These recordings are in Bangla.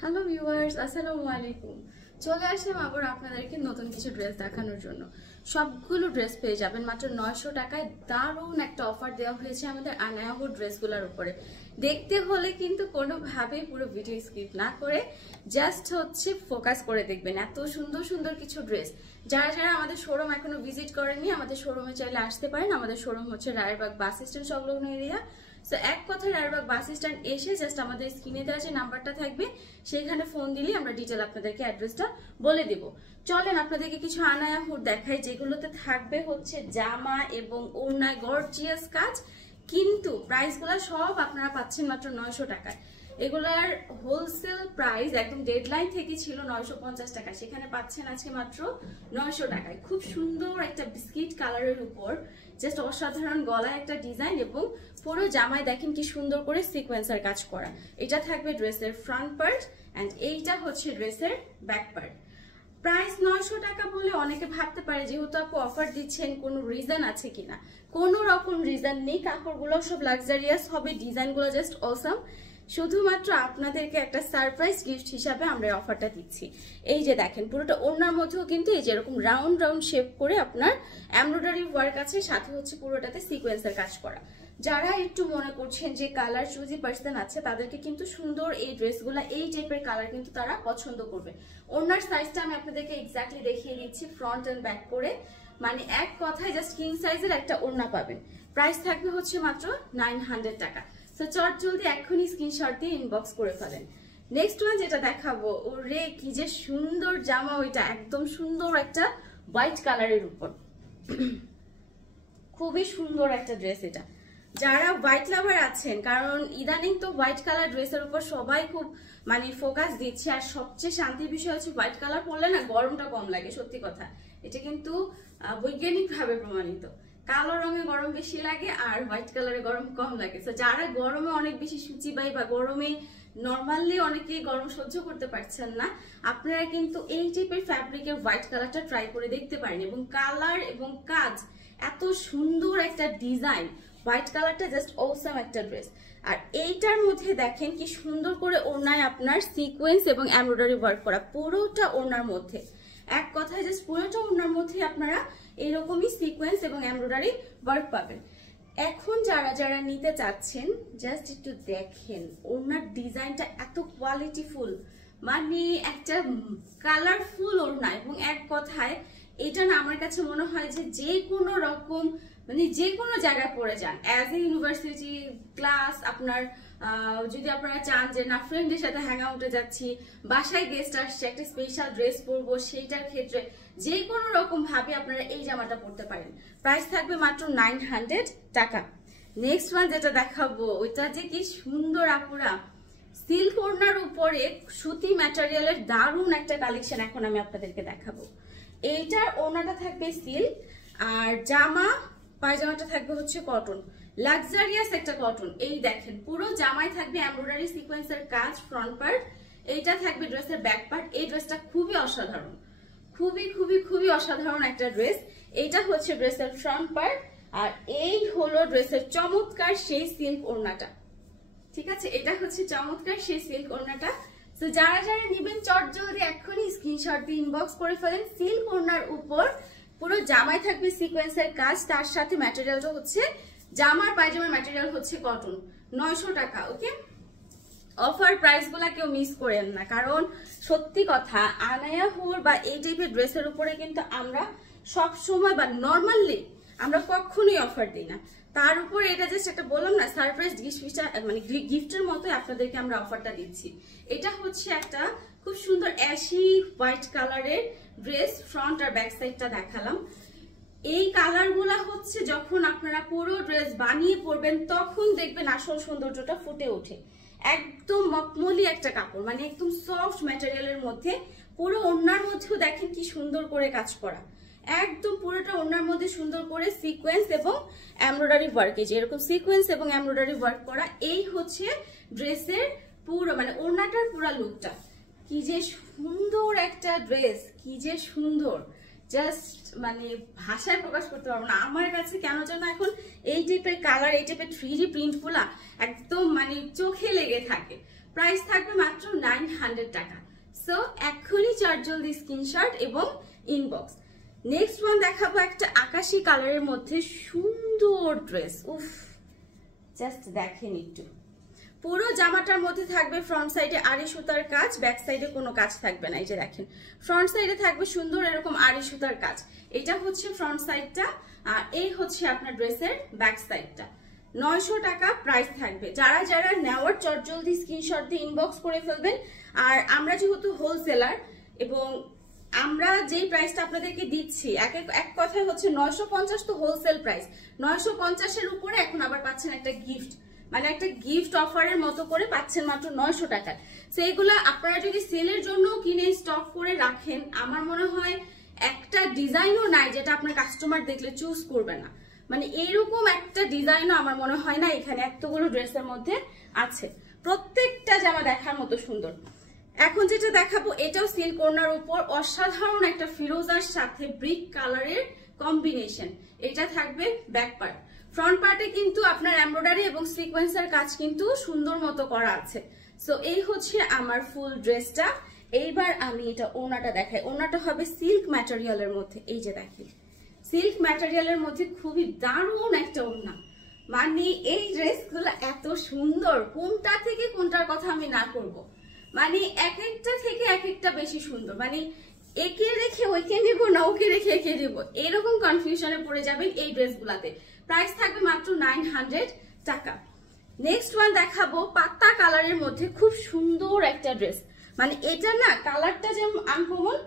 হ্যালো ভিউয়ার্স, আসসালামু আলাইকুম। চলে আসলাম আবার আপনাদেরকে নতুন কিছু ড্রেস দেখানোর জন্য। সবগুলো ড্রেস পেয়ে যাবেন মাত্র 900 টাকায়। দারুণ একটা অফার দেওয়া হয়েছে আমাদের আনায়াহু ড্রেসগুলোর উপরে। দেখতে হলে কিন্তু কোনোভাবেই পুরো ভিডিও স্কিপ না করে জাস্ট ফোকাস করে দেখবেন। এত সুন্দর সুন্দর কিছু ড্রেস। যারা যারা আমাদের শোরুম এখনো ভিজিট করেননি, আমাদের শোরুমে চাইলে আসতে পারেন। আমাদের শোরুম হচ্ছে রায়েরবাগ বাস স্ট্যান্ড সংলগ্ন এরিয়া। সো এক কথায় রায়েরবাগ বাস স্ট্যান্ড এসে জাস্ট আমাদের স্ক্রিনে দেওয়া যে নাম্বারটা থাকবে সেখানে ফোন দিলে আমরা ডিটেল আপনাদেরকে অ্যাড্রেসটা বলে দেব। চলেন আপনাদেরকে কিছু আনায়াহুর দেখাই, যেগুলোতে থাকবে জামা এবং ওড়নায় গর্জিয়াস কাজ, কিন্তু প্রাইসগুলো সব আপনারা পাচ্ছেন মাত্র 900 টাকায়। এগুলার হোলসেল প্রাইস একদম ডেডলাইন থেকে ছিল 950 টাকা, সেখানে পাচ্ছেন আজকে মাত্র 900 টাকায়। খুব সুন্দর একটা বিস্কিট কালারের উপর জাস্ট অসাধারণ গলায় একটা ডিজাইন এবং পুরো জামায় দেখেন কি সুন্দর করে সিকোয়েন্সার কাজ করা। এটা থাকবে ড্রেসের ফ্রন্ট পার্ট এন্ড এইটা হচ্ছে ড্রেসের ব্যাক পার্ট। প্রাইস 900 টাকা বলে অনেকে ভাবতে পারে যেহেতু আপু অফার দিচ্ছেন কোনো রিজন আছে কিনা। কোনো রকম রিজন নেই, কাপড়গুলো সব লাক্সারিয়াস হবে, ডিজাইনগুলো জাস্ট অসাম। শুধুমাত্র আপনাদেরকে একটা সারপ্রাইজ গিফট হিসাবে আমরা অফারটা দিচ্ছি। এই যে দেখেন পুরোটা ওড়নার মধ্যেও কিন্তু এই যে এরকম রাউন্ড রাউন্ড শেপ করে আপনার এমব্রয়ডারি ওয়ার্ক আছে, সাথে পুরোটাতে সিকোয়েন্সের কাজ করা। যারা একটু মনে করছেন যে কালার চুজি পার্সন আছে তাদেরকে কিন্তু সুন্দর এই ড্রেসগুলো এই টাইপের কালার কিন্তু তারা পছন্দ করবে। ওড়নার সাইজটা আমি আপনাদেরকে এক্স্যাক্টলি দেখিয়ে দিচ্ছি ফ্রন্ট এন্ড ব্যাক করে, মানে এক কথায় জাস্ট কিং সাইজের একটা ওড়না পাবেন। প্রাইস থাকবে মাত্র 900 টাকা। সো চট জলদি এখনই স্ক্রিনশট দিয়ে ইনবক্স করে ফেলেন। নেক্সট ওয়ান যেটা দেখাবো, ওরে কি যে সুন্দর জামা, ওইটা একদম সুন্দর একটা হোয়াইট কালারের উপর খুবই সুন্দর একটা ড্রেস। এটা যারা হোয়াইট লাভার আছেন, কারণ ইদানিং তো হোয়াইট কালার ড্রেসের উপর সবাই খুব ফোকাস দিচ্ছে, আর সবচেয়ে শান্তির বিষয় হচ্ছে হোয়াইট কালার পরলে না গরমটা কম লাগে। সত্যি কথা, এটা কিন্তু বৈজ্ঞানিক ভাবে প্রমাণিত। কালো রঙে গরম বেশি লাগে আর হোয়াইট কালারে গরম কম লাগে। তো যারা গরমে অনেক বেশি সূচিবাই বা গরমে নর্মালি অনেকেই গরম সহ্য করতে পারছেন না, আপনারা কিন্তু এই টাইপের ফ্যাব্রিকের হোয়াইট কালারটা ট্রাই করে দেখতে পারেন। এবং কালার এবং কাজ এত সুন্দর একটা ডিজাইন, হোয়াইট কালারটা জাস্ট অসাম একটা ড্রেস। আর এইটার মধ্যে দেখেন কি সুন্দর করে ওড়নায় আপনার সিকোয়েন্স এবং এমব্রয়ডারি ওয়ার্ক করা, পুরোটা ওড়নার মধ্যে। এক কথায় জাস্ট পুরোটা ওড়নার মধ্যে আপনারা এরকমই সিকোয়েন্স এবং এমব্রয়ডারি ওয়ার্ক পাবেন। এখন যারা যারা নিতে চাচ্ছেন জাস্ট একটু দেখেন ওড়নার ডিজাইনটা এত কোয়ালিটিফুল, মানে একটা কালারফুল ওড়না। এবং এক কথায় এটা না আমার কাছে মনে হয় যে কোনো রকম যে কোনো জায়গায় পড়ে যান, অ্যাজ এ ইউনিভার্সিটি ক্লাস, আপনার যদি আপনারা চান যে না ফ্রেন্ডের সাথে হ্যাং আউটে যাচ্ছি, বাসায় গেস্ট আসছে, একটা স্পেশাল ড্রেস পরবো, সেইটার ক্ষেত্রে যে কোনো রকম ভাবে আপনারা এই জামাটা পরতে পারেন। প্রাইস থাকবে মাত্র 900 টাকা। নেক্সট ওয়ান যেটা দেখাবো, ওইটা যে কি সুন্দর আপুরা, সিল্ক ওড়নার উপরে সুতি ম্যাটেরিয়ালের দারুণ একটা কালেকশন এখন আমি আপনাদেরকে দেখাবো। এইটার ওড়নাটা থাকবে সিল্ক আর জামা পায়জামাটা থাকবে কটন, লাক্সারিয়াস একটা কটন। এই দেখেন পুরো জামায় থাকবে এমব্রয়ডারি সিকোয়েন্সের কাজ ফ্রন্ট পার্ট, এইটা থাকবে ড্রেসের ব্যাক পার্ট। এই ড্রেসটা খুবই অসাধারণ, খুবই খুবই খুবই অসাধারণ একটা ড্রেস। এইটা ড্রেসের ফ্রন্ট পার্ট আর এই হলো ড্রেসের চমৎকার সেই সিল্ক ওড়নাটা। ঠিক আছে, এটা চমৎকার সেই সিল্ক ওড়নাটা। তো যারা যারা নিবেন চট জলদি এখনই স্ক্রিনশট দিয়ে ইনবক্স করে ফেলেন। সিল্ক ওড়নার উপর পুরো জামায় থাকবে সিকোয়েন্সের কাজ, তার সাথে ম্যাটেরিয়ালটা জামার পায়জামার ম্যাটেরিয়াল কটন। 900 টাকা। ওকে, অফার প্রাইস গুলা কেউ মিস করেন না, কারণ সত্যি কথা আনায়াহুর বা এই টাইপের ড্রেসের উপরে কিন্তু আমরা সব সময় বা নর্মালি আমরা কখনোই অফার দিই না। তার উপর এটা জাস্ট একটা বললাম না সারপ্রাইজ গিফটের মতো আপনাদেরকে আমরা অফারটা দিচ্ছি। এটা একটা খুব সুন্দর অ্যাশি হোয়াইট কালারের ড্রেস, ফ্রন্ট আর ব্যাক সাইডটা দেখালাম। এই কালারগুলা যখন আপনারা পুরো ড্রেস বানিয়ে পরবেন তখন দেখবেন আসল সৌন্দর্যটা ফুটে ওঠে। একদম মখমলি একটা কাপড়, মানে একদম সফট ম্যাটেরিয়ালের মধ্যে, পুরো ওড়নার মধ্যেও দেখেন কি সুন্দর করে কাজ করা, একদম পুরোটা ওড়নার মধ্যে সুন্দর করে সিকোয়েন্স এবং এমব্রয়ডারি ওয়ার্ক, এই যে এরকম সিকোয়েন্স এবং এমব্রয়ডারি ওয়ার্ক করা। এই ড্রেসের পুরো ওড়নাটার পুরো লুকটা। কি যে সুন্দর একটা ড্রেস, কি যে সুন্দর, জাস্ট ভাষায় প্রকাশ করতে পারবো না। আমার কাছে কেন যেন এখন এই টাইপের কালার, এই টাইপের 3D প্রিন্ট গুলা একদম চোখে লেগে থাকে। প্রাইস থাকবে মাত্র 900 টাকা। সো এখনই জলদি স্ক্রিনশট এবং ইনবক্স। নেক্সট ওয়ান দেখাবো একটা আকাশি কালারের মধ্যে সুন্দর ড্রেস। উফ, জাস্ট দেখেন একটু। পুরো জামাটার মধ্যে থাকবে ফ্রন্ট সাইডে আড়ি সুতার কাজ, ব্যাক সাইডে কোনো কাজ থাকবে না। এই যে দেখেন ফ্রন্ট সাইডে থাকবে সুন্দর এরকম আড়ি সুতার কাজ। এটা হচ্ছে ফ্রন্ট সাইডটা, আর এই হচ্ছে আপনার ড্রেসের ব্যাক সাইডটা। 900 টাকা প্রাইস থাকবে। যারা যারা নেওয়ার চটজলদি স্ক্রিনশট দিয়ে ইনবক্স করে ফেলবেন। আর আমরা যেহেতু হোলসেলার এবং আমরা যেই প্রাইসটা আপনাদেরকে দিচ্ছি, এক কথা হচ্ছে 950 তো হোলসেল প্রাইস, 950-এর উপরে এখন আবার পাচ্ছেন একটা গিফট, মানে একটা গিফট অফারের মতো করে পাচ্ছেন মাত্র 900 টাকায়। সেইগুলা আপনারা যদি সেলের জন্য কিনে স্টক করে রাখেন, আমার মনে হয় একটা ডিজাইনও নাই যেটা আপনার কাস্টমার দেখলে চুজ করবে না। মানে এইরকম একটা ডিজাইনও আমার মনে হয় না এখানে এতগুলো ড্রেসের মধ্যে আছে। প্রত্যেকটা জামা দেখার মতো সুন্দর। এখন যেটা দেখাবো এটাও সিল্ক ওড়নার উপর অসাধারণ একটা ফিরোজার সাথে ব্রিক কালারের কম্বিনেশন। এটা থাকবে ব্যাক পার্ট। ফ্রন্ট পার্টে কিন্তু আপনার এমব্রয়ডারি এবং সিকোয়েন্সের কাজ কিন্তু সুন্দর মতো করা আছে। সো এই হচ্ছে আমার ফুল ড্রেসটা। এইবার আমি এটা ওড়নাটা দেখাই। ওড়নাটা হবে সিল্ক ম্যাটেরিয়ালের মধ্যে। এই যে দেখেন সিল্ক ম্যাটেরিয়ালের মধ্যে খুবই দারুণ একটা ওড়না। মানে এই ড্রেসগুলো এত সুন্দর, কোনটা থেকে কোনটার কথা আমি না করব। মানে এক একটা থেকে এক একটা বেশি সুন্দর। মানে একে রেখে ওইকে নিব না, ওকে রেখে একে নিব, এরকম কনফিউশনে পড়ে যাবেন এই ড্রেসগুলাতে। প্রাইস থাকবে মাত্র 900 টাকা। নেক্সট ওয়ান দেখাবো পাতা কালারের মধ্যে খুব সুন্দর একটা ড্রেস। মানে এটা না কালারটা যেমন আনকমন,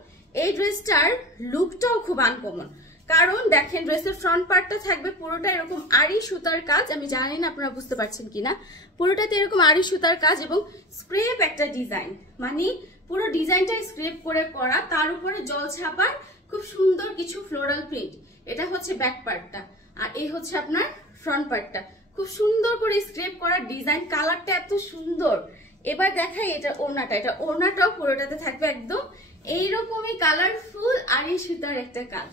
এই ড্রেসটার লুকটাও খুব আনকমন। কারণ দেখেন ড্রেসের ফ্রন্ট পার্টটা থাকবে পুরোটা এরকম আড়ি সুতার কাজ। আমি জানি না আপনারা বুঝতে পারছেন কিনা, পুরোটাতে এরকম আড়ি সুতার কাজ এবং স্ক্রেপ একটা ডিজাইন। মানে পুরো ডিজাইনটা স্ক্রেপ করে করা, তার উপরে জল ছাপার খুব সুন্দর কিছু ফ্লোরাল প্রিন্ট। এটা হচ্ছে ব্যাক পার্টটা, আর এই হচ্ছে আপনার ফ্রন্ট পার্টটা। খুব সুন্দর করে স্ক্রেপ করা ডিজাইন, কালারটা এত সুন্দর। এবার দেখাই এটা ওড়নাটা। এটা ওড়নাটাও পুরোটাতে থাকবে একদম এইরকমই কালারফুল আড়ি সুতার একটা কাজ।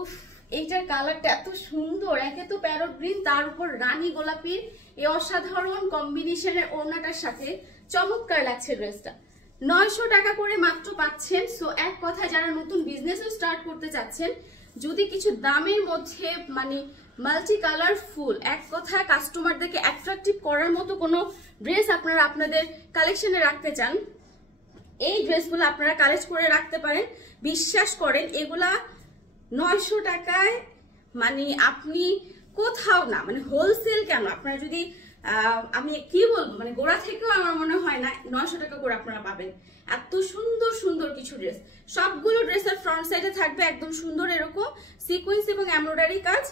উফ, এইটার কালারটা এত সুন্দর। একে তো প্যারট গ্রিন, তার উপর রানী গোলাপির এই অসাধারণ কম্বিনেশনের ওড়নাটার সাথে চমৎকার লাগছে ড্রেসটা। 900 টাকা করে মাত্র পাচ্ছেন। সো এক কথা যারা নতুন বিজনেস স্টার্ট করতে চাচ্ছেন, যদি কিছু দামের মধ্যে মানে মাল্টি কালারফুল, এক কথা কাস্টমারদেরকে অ্যাট্রাকটিভ করার মতো কোনো ড্রেস আপনারা আপনাদের কালেকশনে রাখতে চান, এই ড্রেসগুলো আপনারা কালেক্ট করে রাখতে পারেন। বিশ্বাস করেন এগুলা 900 টাকায় মানে আপনি কোথাও না, মানে হোলসেল কেন, আপনারা যদি আমি কি বলবো, মানে গোড়া থেকেও আমার মনে হয় না 900 টাকা করে আপনারা পাবেন। এত সুন্দর সুন্দর কিছু ড্রেস। সবগুলো ড্রেসের ফ্রন্ট সাইডে থাকবে একদম সুন্দর এরকম সিকোয়েন্স এবং এমব্রয়ডারি কাজ,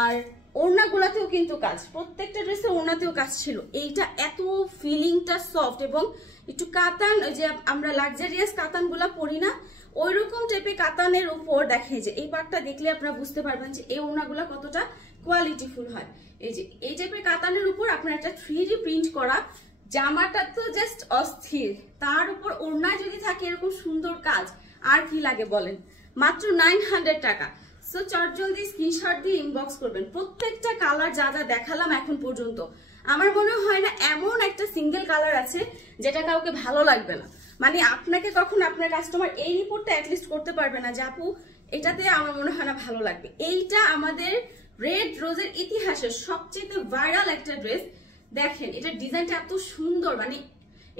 আর ওড়নাগুলাতেও কিন্তু কাজ। প্রত্যেকটা ড্রেসে ওড়নাতেও কাজ ছিল। এইটা এত ফিলিংটা সফট এবং একটু কাতান, ওই যে আমরা লাক্সারিয়াস কাতানগুলা পরি না, ওইরকম টাইপের কাতানের উপর দেখে যে এই পার্টটা দেখলে আপনারা বুঝতে পারবেন যে এই ওড়নাগুলা কতটা কোয়ালিটিফুল হয়। এই যে এই টাইপের কাতানের উপর আপনার একটা 3D প্রিন্ট করা জামাটা তো জাস্ট অস্থির। তার উপর ওড়নায় যদি থাকে এরকম সুন্দর কাজ, আর কি লাগে বলেন। মাত্র 900 টাকা। সো চটজলদি স্ক্রিনশট দিয়ে ইনবক্স করবেন। প্রত্যেকটা কালার যা যা দেখালাম এখন পর্যন্ত, আমার মনে হয় না এমন একটা সিঙ্গেল কালার আছে যেটা কাউকে ভালো লাগবে না। মানে আপনাকে কখন আপনার কাস্টমার এই রিপোর্টটা অ্যাটলিস্ট করতে পারবে না যে আপু এটাতে আমার মনে হয় না ভালো লাগবে। এইটা আমাদের রেড রোজের ইতিহাসের সবচেয়ে ভাইরাল একটা ড্রেস। দেখেন এটা ডিজাইনটা এত সুন্দর। মানে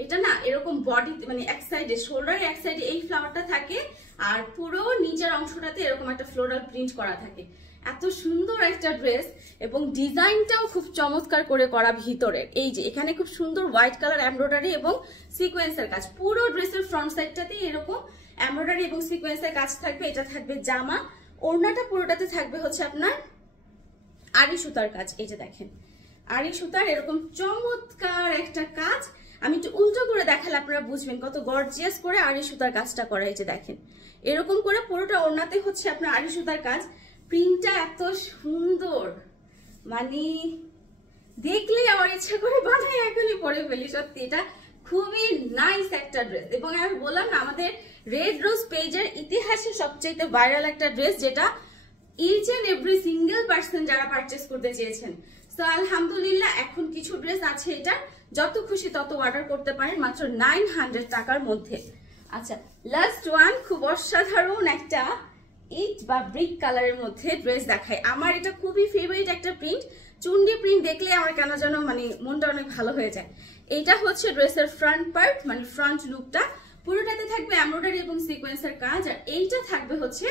এটা না এরকম বডি মানে এক সাইডে শোল্ডারের এক সাইডে এই ফ্লাওয়ারটা থাকে, আর পুরো নিচের অংশটাতে এরকম একটা ফ্লোরাল প্রিন্ট করা থাকে। এত সুন্দর একটা ড্রেস এবং ডিজাইনটাও খুব চমৎকার করে করা ভিতরে। এই যে এখানে খুব সুন্দর হোয়াইট কালার এমব্রয়ডারি এবং সিকোয়েন্সের কাজ। পুরো ড্রেসের ফ্রন্ট সাইডটাতে এরকম এমব্রয়ডারি এবং সিকোয়েন্সের কাজ থাকবে। এটা থাকবে জামা। ওড়নাটা পুরোটাতে থাকবে হচ্ছে আপনার আড়ি সুতার কাজ। এই যে দেখেন আড়ি সুতার এরকম চমৎকার একটা কাজ। আমি একটু উল্টো করে দেখালে আপনারা বুঝবেন কত গর্জিয়াস করে আড়ি সুতার কাজটা করা। এই যে দেখেন এরকম করে পুরোটা ওড়নাতে হচ্ছে আপনার আড়ি সুতার কাজ। প্রিন্টটা এত সুন্দর, মানে দেখলেই আমার ইচ্ছা করে বানাই এখনই পরে ফেলি। সত্যি এটা খুবই নাইস একটা ড্রেস। এবং আমি বললাম না আমাদের রেড রোজ পেজের ইতিহাসে সবচেয়ে ভাইরাল একটা ড্রেস, যেটা each and every single person যারা পারচেস করতে চেয়েছেন। তো আলহামদুলিল্লাহ এখন কিছু ড্রেস আছে এটা যত খুশি তত অর্ডার করতে পারেন মাত্র 900 টাকার মধ্যে। আচ্ছা, লাস্ট ওয়ান, খুব অসাধারণ একটা ইট বা ব্রিক কালারের মধ্যে ড্রেস দেখায়। আমার এটা খুবই ফেভারিট একটা প্রিন্ট, চুন্ডি প্রিন্ট দেখলে আমার কেন যেন মানে মনটা অনেক ভালো হয়ে যায়। এইটা হচ্ছে ড্রেসের ফ্রন্ট পার্ট, মানে ফ্রন্ট লুকটা, পুরোটাতে থাকবে এমব্রয়ডারি এবং সিকোয়েন্সের কাজ, আর এইটা থাকবে হচ্ছে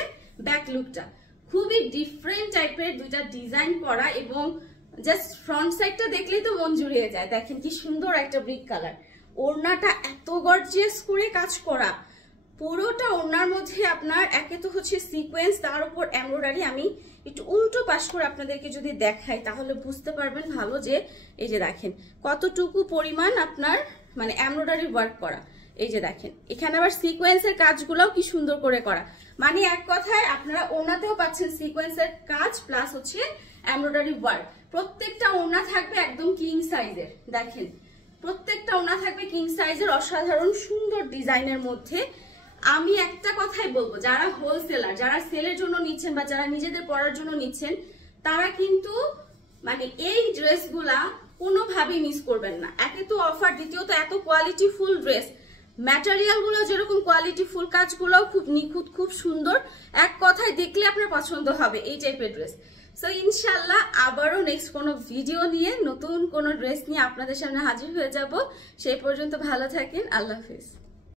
ব্যাক লুকটা। খুবই ডিফারেন্ট টাইপের দুইটা ডিজাইন করা, এবং জাস্ট ফ্রন্ট সাইডটা দেখলেই তো মন জুড়িয়ে যায়। দেখেন কি সুন্দর একটা ব্রিক কালার, ওড়নাটা এত গর্জিয়াস করে কাজ করা, পুরোটা ওড়নার মধ্যে আপনার একে তো হচ্ছে সিকোয়েন্স, তার উপর এমব্রয়ডারি। আমি একটু উল্টো পাশ করে আপনাদেরকে যদি দেখাই তাহলে বুঝতে পারবেন ভালো যে এই যে দেখেন কতটুকু পরিমাণ আপনার মানে এমব্রয়ডারি ওয়ার্ক করা। এই যে দেখেন এখানে আবার সিকোয়েন্সের কাজগুলোও কি সুন্দর করে করা, মানে এক কথায় আপনারা ওড়নাতেও পাচ্ছেন সিকোয়েন্সের কাজ প্লাস হচ্ছে এমব্রয়ডারি ওয়ার্ক। প্রত্যেকটা ওড়না থাকবে একদম কিং সাইজের, দেখেন প্রত্যেকটা ওড়না থাকবে কিং সাইজের, অসাধারণ সুন্দর ডিজাইনের মধ্যে। আমি একটা কথাই বলবো, যারা হোলসেলার, যারা সেলের জন্য নিচ্ছেন বা যারা নিজেদের পরার জন্য নিচ্ছেন, তারা কিন্তু মানে এই ড্রেসগুলা কোনোভাবেই মিস করবেন না। একে তো অফার, দ্বিতীয়ত এত কোয়ালিটি ফুল ড্রেস, ম্যাটেরিয়াল গুলো যেরকম কোয়ালিটি ফুল, কাজগুলোও খুব নিখুঁত, খুব সুন্দর। এক কথায় দেখলে আপনার পছন্দ হবে এই টাইপের ড্রেস। সো ইনশাল্লাহ আবারও নেক্সট কোনো ভিডিও নিয়ে, নতুন কোনো ড্রেস নিয়ে আপনাদের সামনে হাজির হয়ে যাব। সেই পর্যন্ত ভালো থাকেন, আল্লাহ হাফেজ।